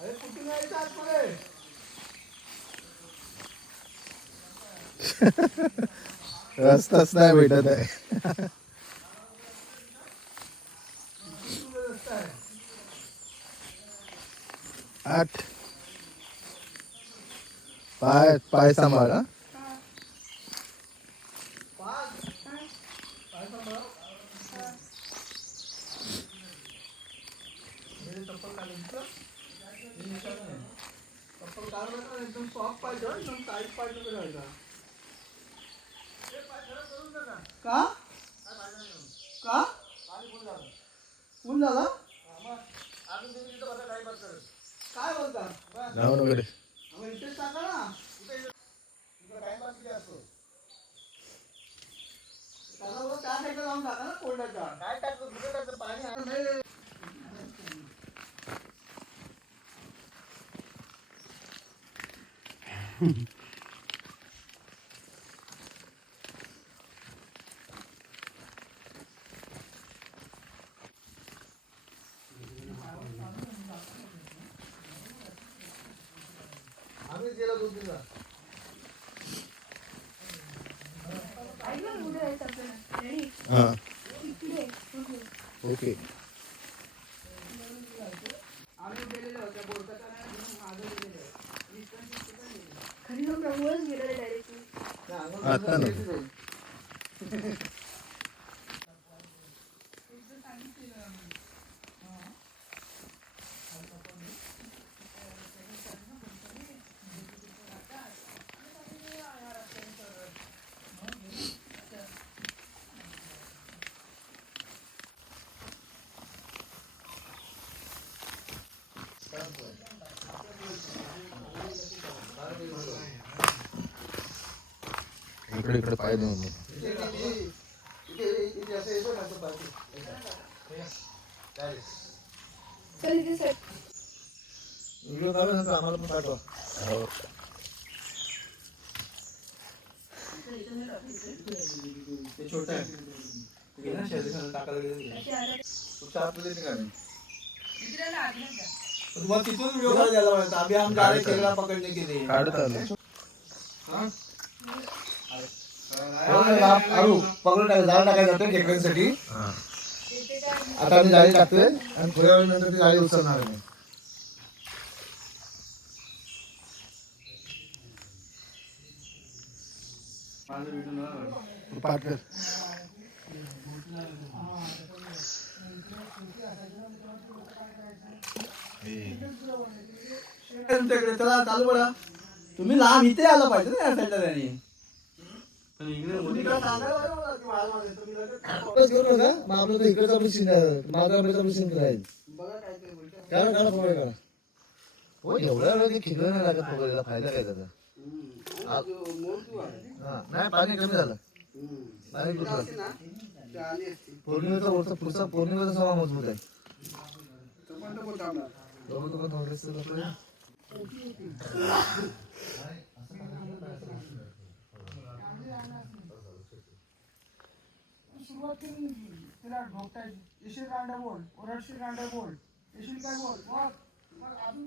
अरे कुठून यायचं आतमध्ये? रस्ताच नाही भेटत आहे. कुठून रस्ता आहे? 8 पाय पाय सांभाळ हा. पाच काय सांभाळ? हे चप्पल घालून का? हे निशाण आहे. चप्पल घालून ना एकदम सॉफ्ट पाहिजे हं, एकदम टाईट पाहिजे तर घालायचा. का? का? ऊन झाला? काय बोलता? जाऊन वगैरे मग इथेच टाका ना. त्याला बघ, त्या साईडला जाऊन टाका ना कोरड्याच्या. काय टाकतो? कुठे टाकतो? पाणी आहे. नाही. आम्हीच गेलो दोन-तीनदा. हा ओके. आम्ही गेलेलो त्या बोरकटाने घेऊन मागे गेलेलो. खरी जाऊन रंगोळीच गेलेले डायरेक्टली. नाही, आम्हाला आता गेलेलो नको. नाही. इकडे इकडे पाय देऊन दे. इथे असं येतो ना असं पाहिजे. चल इथे सेट. व्हिडिओ काढून नंतर आम्हाला पण पाठवा. हो. ते छोटा आहे. ते ना शेजारी टाकायला गेले. तू चार तुझे निघाले. तुम्हाला तिथून व्हिडिओ काढायला द्यायला पाहिजे. आम्ही आम गाडी खेळला पकडले गेले. काढत आलो. हा? अरू पकडून टाकायचं, जाळ टाकायचं जातं खेकड्यांसाठी. हा. आता आम्ही जाळी टाकतोय आणि थोड्या वेळानंतर ती जाळी उचलणार आहे. पाठ कर. तुमच्याकडे चला चालू बघा. तुम्ही लांब इथे आला पाहिजे ना या साईडला त्यांनी. बस घेऊन बघा. मग आपलं तर इकडचा पण सीन आहे. मागाचा पण सीन करायचं. काढा काढा पकड काढा. हो एवढ्या वेळ खिचलं नाही लागत पकडलेला फायदा काय त्याचा. हा, नाही पाणी कमी झालं. पाणी कुठलं पौर्णिमेचा वरचा पुढचा पौर्णिमेचा सवा मजबूत आहे. दोघं थोडेसे लोकं. सुरुवात केली तिला ढोकटायची. येशील कांदा बोल, ओरडशील कांदा बोल, येशील काय बोल. मग अजून